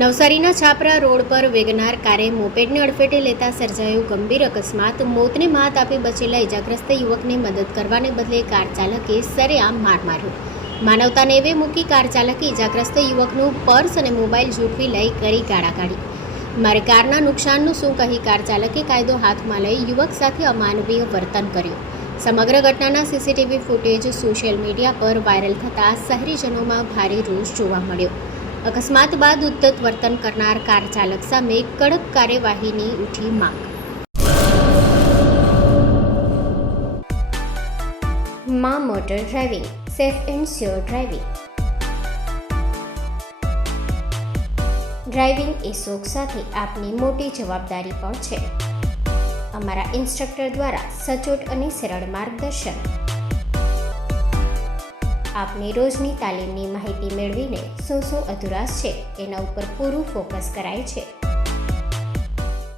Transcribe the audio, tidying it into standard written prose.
નવસારીના છાપરા રોડ પર વેગનાર કારે મોપેડને અડફેટે લેતા સર્જાયો ગંભીર અકસ્માત. મોતને માત આપી બચેલા ઇજાગ્રસ્ત યુવકને મદદ કરવાને બદલે કાર ચાલકે સરેઆમ માર માર્યો. માનવતા નેવે મૂકી કાર ચાલકે ઇજાગ્રસ્ત યુવકનું પર્સ અને મોબાઈલ ઝૂંટવી લઈ કરી ગાળાગાળી. મારે કારના નુકસાનનું શું કહી કાર ચાલકે કાયદો હાથમાં લઈ યુવક સાથે અમાનવીય વર્તન કર્યું. સમગ્ર ઘટનાના સીસીટીવી ફૂટેજ સોશિયલ મીડિયા પર વાયરલ થતાં શહેરીજનોમાં ભારે રોષ જોવા મળ્યો. અકસ્માત બાદ ઉદ્ધત વર્તન કરનાર કાર ચાલક સામે કડક કાર્યવાહીની ઉઠી માંગ. માં motor driving, safe and sure driving. Driving એ શોખ સાથે આપની મોટી જવાબદારી પણ છે. અમારા ઇન્સ્ટ્રક્ટર દ્વારા સચોટ અને સરળ માર્ગદર્શન. આપની રોજની તાલીમની માહિતી મેળવીને શું અધુરાશ છે એના ઉપર પૂરું ફોકસ કરાય છે.